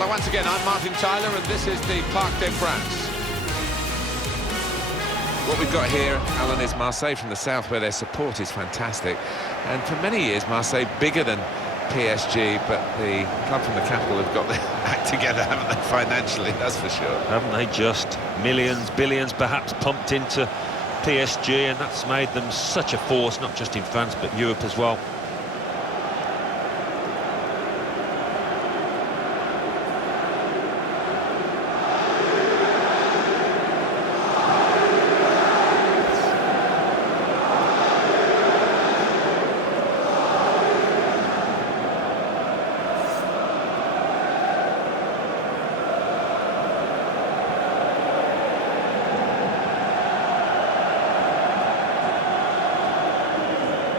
Well, once again, I'm Martin Tyler, and this is the Parc des Princes. What we've got here, Alan, is Marseille from the south, where their support is fantastic. And for many years, Marseille bigger than PSG, but the club from the capital have got their act together, haven't they, financially, that's for sure. Haven't they just? Millions, billions perhaps pumped into PSG, and that's made them such a force, not just in France, but Europe as well.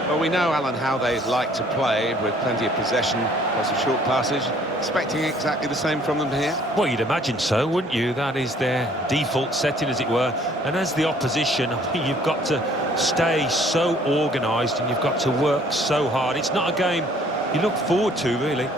Well, we know, Alan, how they like to play, with plenty of possession, lots of short passes. Expecting exactly the same from them here? Well, you'd imagine so, wouldn't you? That is their default setting, as it were. And as the opposition, I mean, you've got to stay so organised and you've got to work so hard. It's not a game you look forward to, really.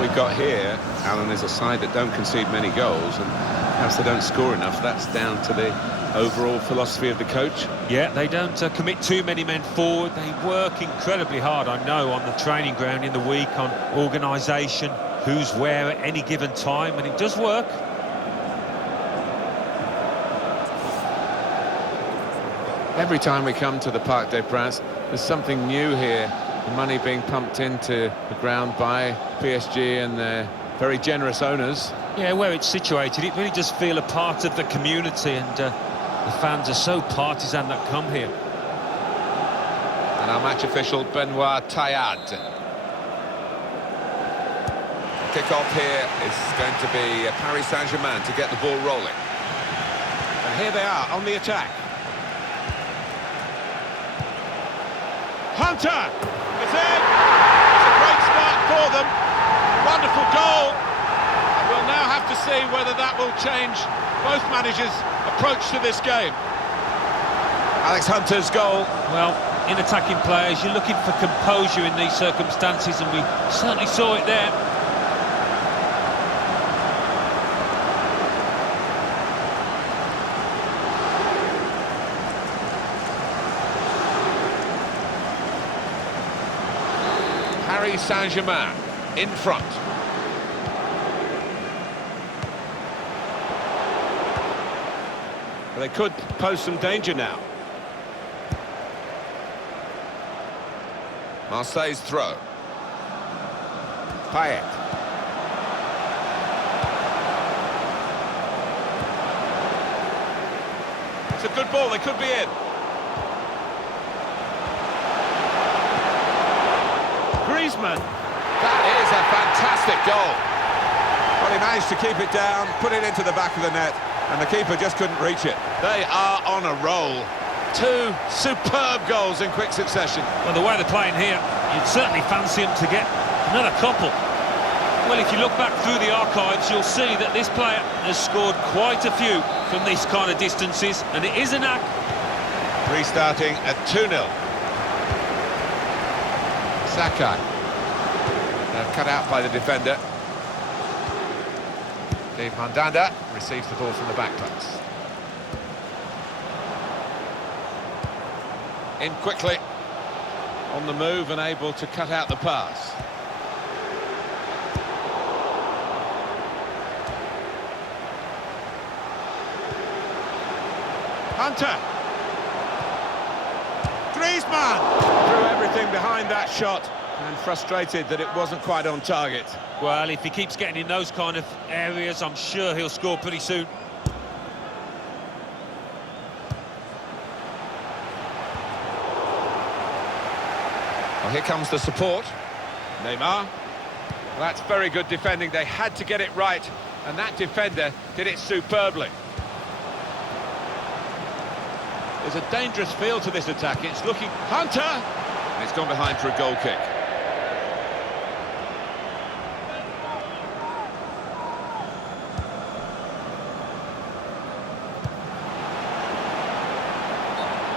We've got here, Alan, is a side that don't concede many goals, and perhaps they don't score enough. That's down to the overall philosophy of the coach. Yeah, they don't commit too many men forward. They work incredibly hard, I know, on the training ground in the week, on organisation, who's where at any given time, and it does work. Every time we come to the Parc des Princes, there's something new here. The money being pumped into the ground by PSG and their very generous owners. Yeah, where it's situated, it really does feel a part of the community, and the fans are so partisan that come here. And our match official, Benoit Taillade. Kick-off here is going to be Paris Saint-Germain to get the ball rolling. And here they are on the attack. Hunter! It's in! It's a great start for them. Wonderful goal. And we'll now have to see whether that will change both managers' approach to this game. Alex Hunter's goal. Well, in attacking players, you're looking for composure in these circumstances, and we certainly saw it there. Paris Saint-Germain in front. Well, they could pose some danger now. Marseille's throw. Payet. It's a good ball, they could be in. Griezmann. That is a fantastic goal. Well, he managed to keep it down, put it into the back of the net, and the keeper just couldn't reach it. They are on a roll. Two superb goals in quick succession. Well, the way they're playing here, you'd certainly fancy them to get another couple. Well, if you look back through the archives, you'll see that this player has scored quite a few from these kind of distances, and it is a knack. Restarting at 2-0. Saka. Cut out by the defender. Dave Mandanda receives the ball from the back post. In quickly. On the move and able to cut out the pass. Hunter. Griezmann. Threw everything behind that shot. And frustrated that it wasn't quite on target. Well, if he keeps getting in those kind of areas, I'm sure he'll score pretty soon. Well, here comes the support. Neymar. Well, that's very good defending. They had to get it right, and that defender did it superbly. There's a dangerous feel to this attack. It's looking... Hunter! And it's gone behind for a goal kick.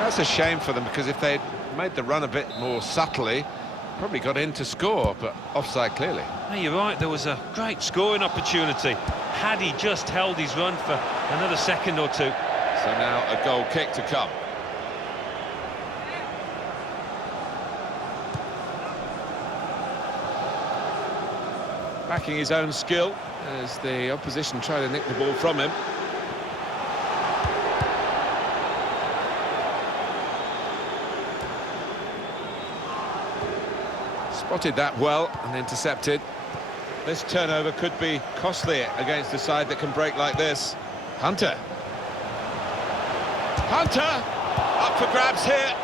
That's a shame for them, because if they'd made the run a bit more subtly, probably got in to score, but offside clearly. No, you're right, there was a great scoring opportunity. Had he just held his run for another second or two. So now a goal kick to come. Backing his own skill as the opposition try to nick the ball from him. Spotted that well and intercepted. This turnover could be costly against a side that can break like this. Hunter. Hunter! Up for grabs here.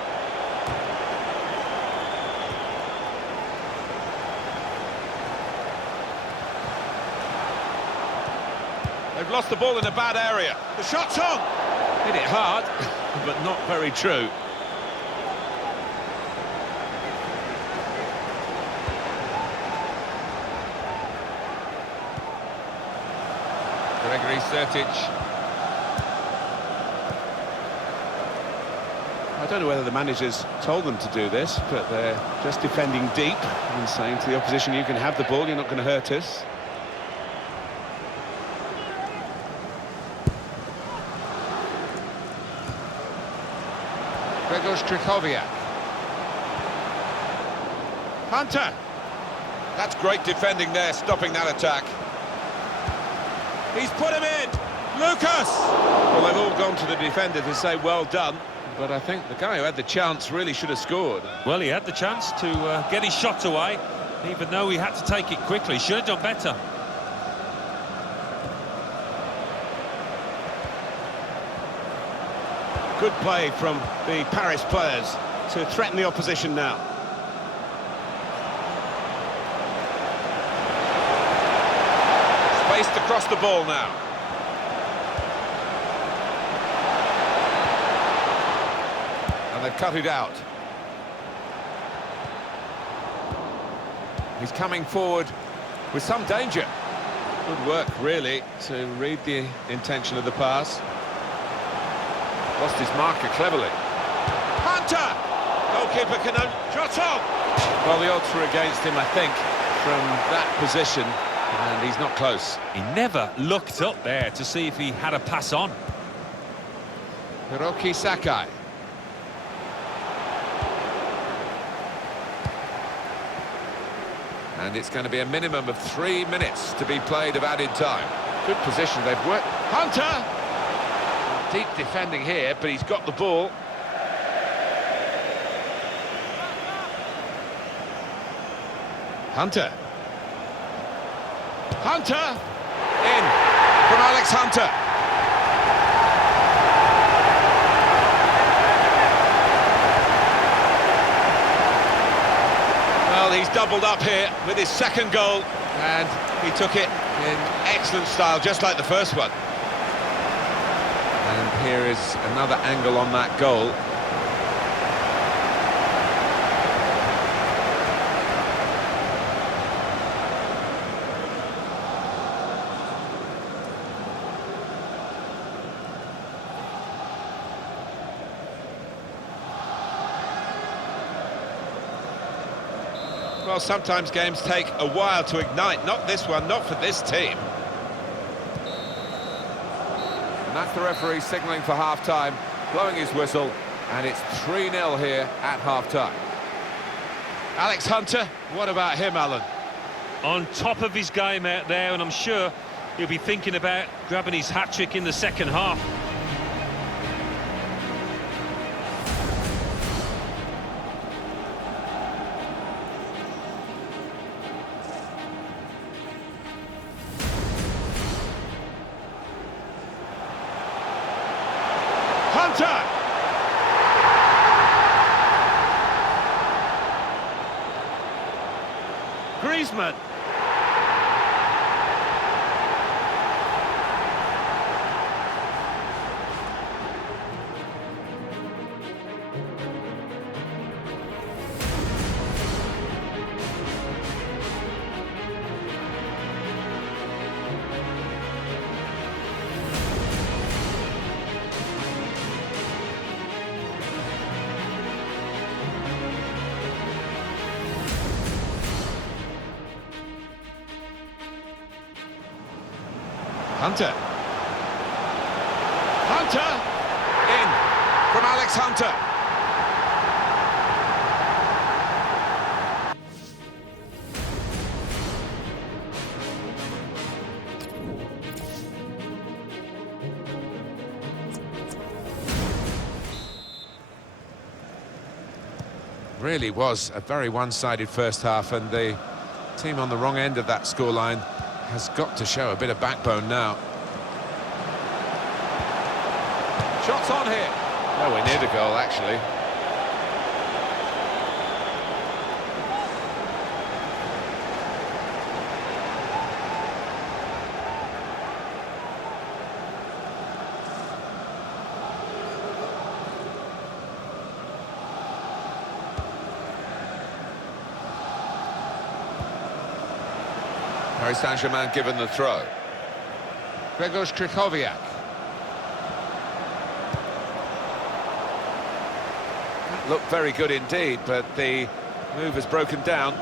They've lost the ball in a bad area. The shot's on! Hit it hard, but not very true. Gregory Sertic. I don't know whether the managers told them to do this, but they're just defending deep and saying to the opposition, you can have the ball, you're not going to hurt us. Grzegorz Krychowiak. Hunter! That's great defending there, stopping that attack. He's put him in! Lucas! Well, they've all gone to the defender to say well done, but I think the guy who had the chance really should have scored. Well, he had the chance to get his shot away, even though he had to take it quickly. Should have done better. Good play from the Paris players to threaten the opposition now. Spaced across the ball now. And they've cut it out. He's coming forward with some danger. Good work, really, to read the intention of the pass. Lost his marker cleverly. Hunter! Goalkeeper can shot on! Well, the odds were against him, I think, from that position, and he's not close. He never looked up there to see if he had a pass on. Hiroki Sakai. And it's going to be a minimum of 3 minutes to be played of added time. Good position they've worked. Hunter! Deep defending here, but he's got the ball. Hunter. Hunter! In from Alex Hunter. Well, he's doubled up here with his second goal, and he took it in excellent style, just like the first one. And here is another angle on that goal. Well, sometimes games take a while to ignite. Not this one, not for this team. And that's the referee signalling for half-time, blowing his whistle, and it's 3-0 here at half-time. Alex Hunter, what about him, Alan? On top of his game out there, and I'm sure he'll be thinking about grabbing his hat-trick in the second half. Hunter! Griezmann. Hunter. Hunter! In from Alex Hunter. Really was a very one-sided first half, and the team on the wrong end of that scoreline has got to show a bit of backbone now. Shots on here. Nowhere near the goal, actually. Paris Saint-Germain given the throw. Grzegorz Krychowiak. Looked very good indeed, but the move has broken down.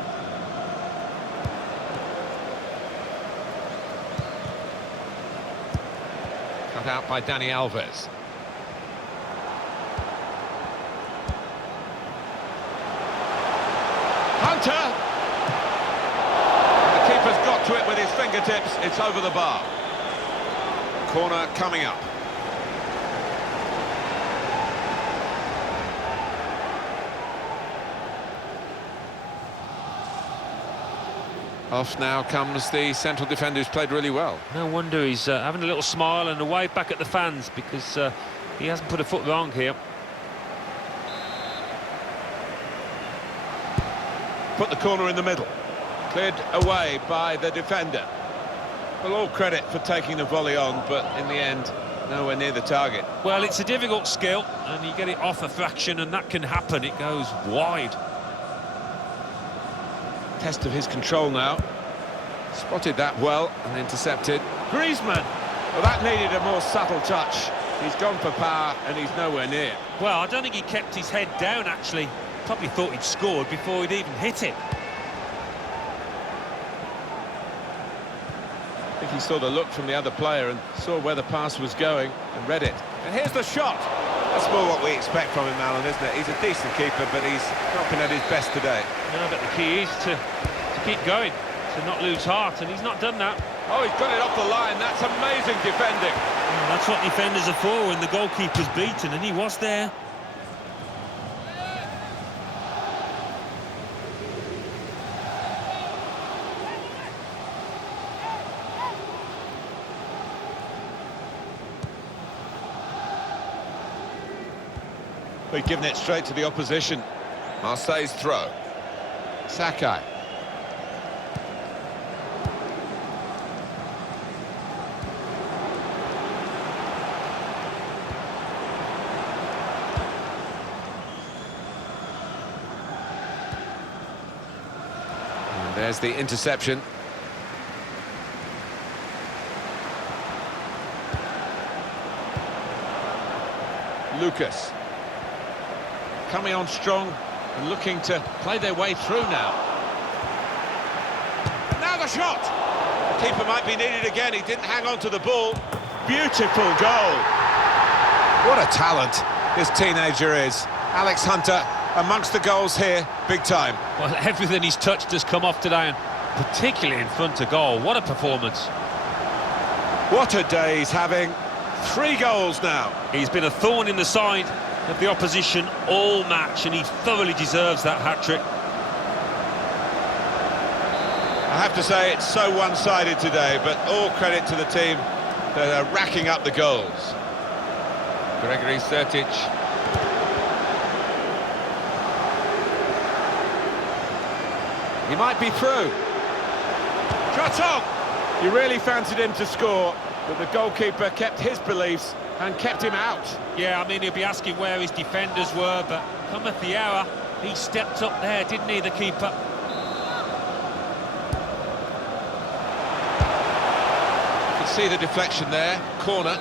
Cut out by Dani Alves. Hunter! The keeper's got to it with his fingertips. It's over the bar. Corner coming up. Off now comes the central defender who's played really well. No wonder he's having a little smile and a wave back at the fans, because he hasn't put a foot wrong here. Put the corner in the middle. Cleared away by the defender. Well, all credit for taking the volley on, but in the end, nowhere near the target. Well, it's a difficult skill, and you get it off a fraction, and that can happen. It goes wide. Test of his control now. Spotted that well and intercepted. Griezmann! Well, that needed a more subtle touch. He's gone for power and he's nowhere near. Well, I don't think he kept his head down, actually. Probably thought he'd scored before he'd even hit it. I think he saw the look from the other player and saw where the pass was going and read it. And here's the shot. That's more what we expect from him, Alan, isn't it? He's a decent keeper, but he's not been at his best today. No, but the key is to keep going, to not lose heart, and he's not done that. Oh, he's got it off the line. That's amazing defending. Well, that's what defenders are for when the goalkeeper's beaten, and he was there. We've given it straight to the opposition. Marseille's throw. Sakai. And there's the interception. Lucas. Coming on strong and looking to play their way through now. Now the shot! The keeper might be needed again. He didn't hang on to the ball. Beautiful goal. What a talent this teenager is. Alex Hunter amongst the goals here, big time. Well, everything he's touched has come off today, and particularly in front of goal. What a performance. What a day he's having. 3 goals now. He's been a thorn in the side of the opposition all match, and he thoroughly deserves that hat-trick. I have to say it's so one-sided today, but all credit to the team that are racking up the goals. Gregory Sertic. He might be through. Shot on! You really fancied him to score, but the goalkeeper kept his beliefs and kept him out. Yeah, I mean, he'll be asking where his defenders were, but cometh the hour, he stepped up there, didn't he, the keeper? You can see the deflection there, corner.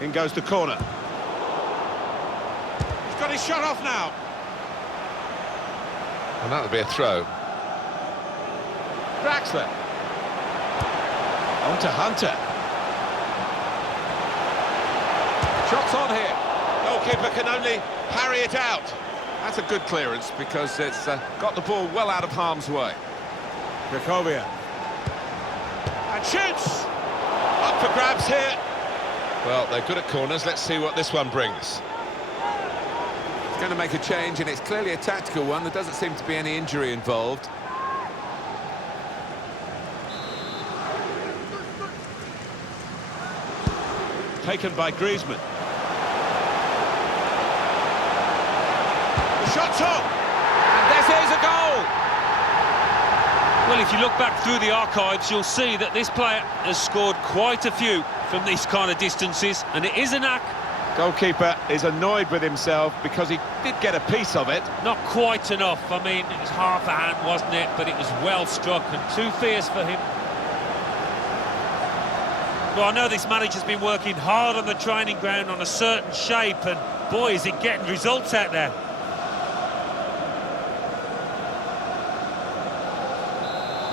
In goes the corner. He's got his shot off now. And that'll be a throw. Draxler. On to Hunter. Shots on here. Goalkeeper can only parry it out. That's a good clearance because it's got the ball well out of harm's way. Krkovia. And shoots! Up for grabs here. Well, they're good at corners. Let's see what this one brings. It's going to make a change, and it's clearly a tactical one. There doesn't seem to be any injury involved. Taken by Griezmann. The shot's on! And this is a goal! Well, if you look back through the archives, you'll see that this player has scored quite a few from these kind of distances, and it is a knack. Goalkeeper is annoyed with himself because he did get a piece of it. Not quite enough. I mean, it was half a hand, wasn't it? But it was well struck and too fierce for him. Well, I know this manager's been working hard on the training ground on a certain shape, and boy, is it getting results out there.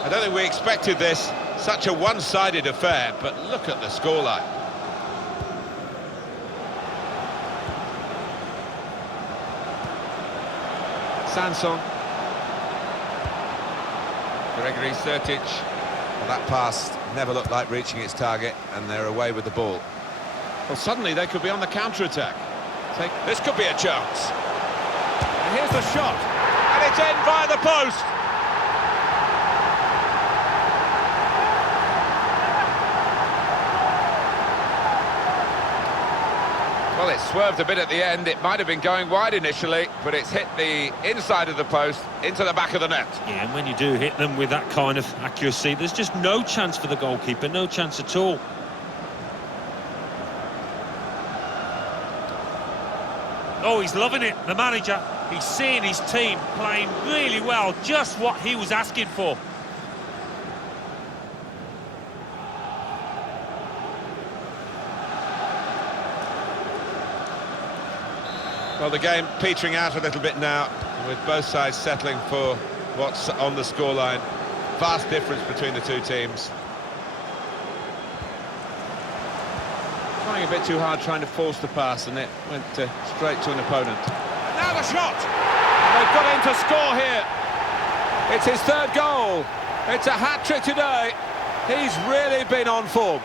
I don't think we expected this, such a one-sided affair, but look at the scoreline. Sanson. Gregory Sertic. Well, that pass never looked like reaching its target, and they're away with the ball. Well, suddenly they could be on the counter-attack. This could be a chance. And here's the shot. And it's in via the post. Well, it swerved a bit at the end. It might have been going wide initially, but it's hit the inside of the post into the back of the net. Yeah, and when you do hit them with that kind of accuracy, there's just no chance for the goalkeeper, no chance at all. Oh, he's loving it, the manager. He's seeing his team playing really well, just what he was asking for. Well, the game petering out a little bit now, with both sides settling for what's on the scoreline. Vast difference between the two teams. Trying a bit too hard, trying to force the pass, and it went straight to an opponent. And now the shot! They've got him to score here. It's his third goal. It's a hat-trick today. He's really been on form.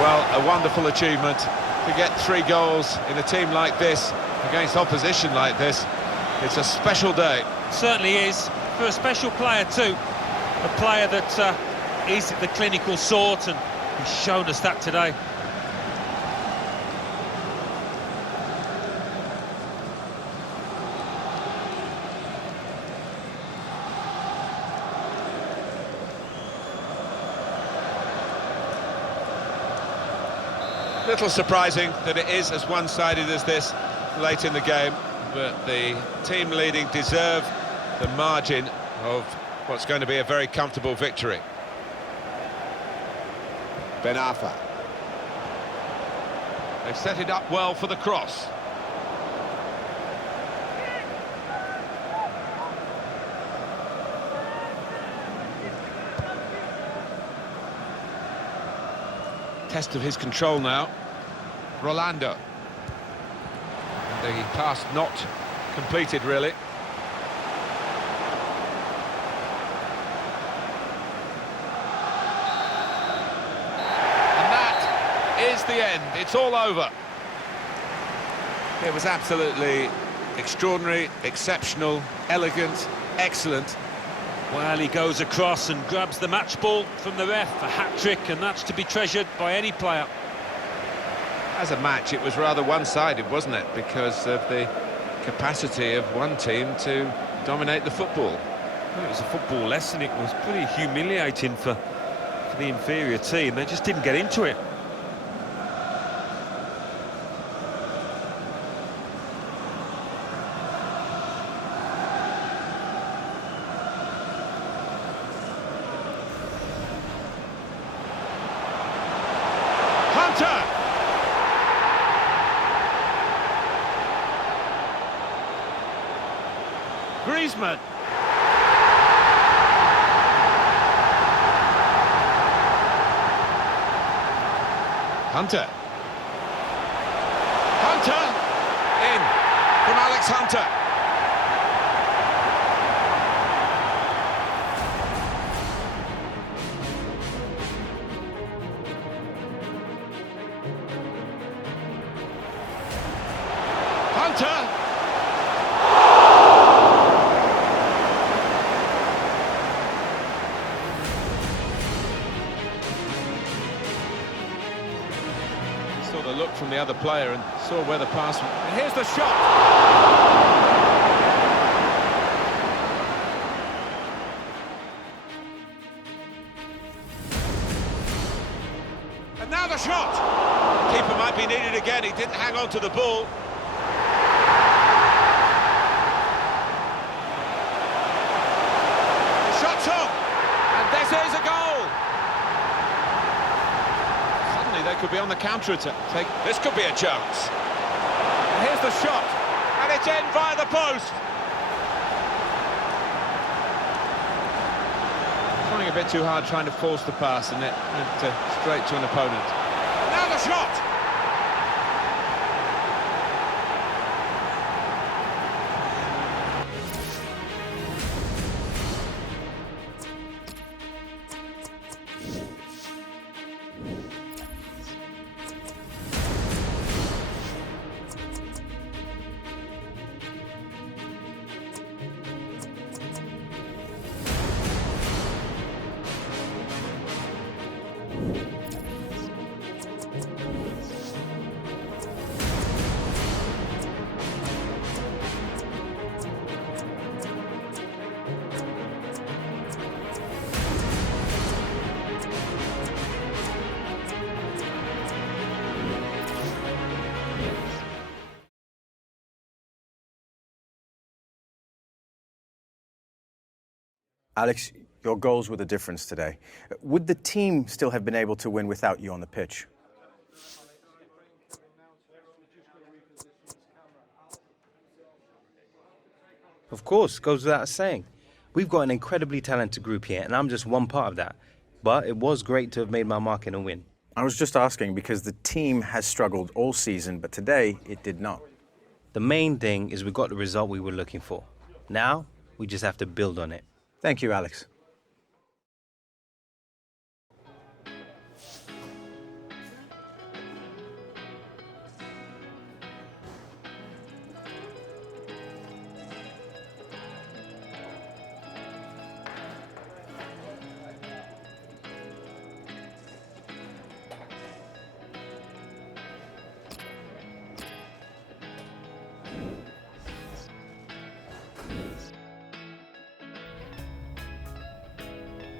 Well, a wonderful achievement to get 3 goals in a team like this, against opposition like this. It's a special day. Certainly is, for a special player too. A player that is the clinical sort, and he's shown us that today. Little surprising that it is as one-sided as this late in the game, but the team leading deserve the margin of what's going to be a very comfortable victory. Ben Arfa. They've set it up well for the cross. Test of his control now. Rolando. The pass not completed, really. And that is the end. It's all over. It was absolutely extraordinary, exceptional, elegant, excellent. Well, he goes across and grabs the match ball from the ref, a hat-trick, and that's to be treasured by any player. As a match, it was rather one-sided, wasn't it? Because of the capacity of one team to dominate the football. Well, it was a football lesson. It was pretty humiliating for the inferior team. They just didn't get into it. Griezmann. Hunter. Hunter! In from Alex Hunter. Hunter! Saw the look from the other player and saw where the pass went. And here's the shot! And now the shot! Keeper might be needed again, he didn't hang on to the ball. Shot's on! And this is a goal! Suddenly they could be on the counter-attack. This could be a chance. And here's the shot, and it's in via the post. Trying a bit too hard, trying to force the pass, and it went straight to an opponent. Now the shot! Alex, your goals were the difference today. Would the team still have been able to win without you on the pitch? Of course, goes without saying. We've got an incredibly talented group here, and I'm just one part of that. But it was great to have made my mark in a win. I was just asking because the team has struggled all season, but today it did not. The main thing is we got the result we were looking for. Now, we just have to build on it. Thank you, Alex.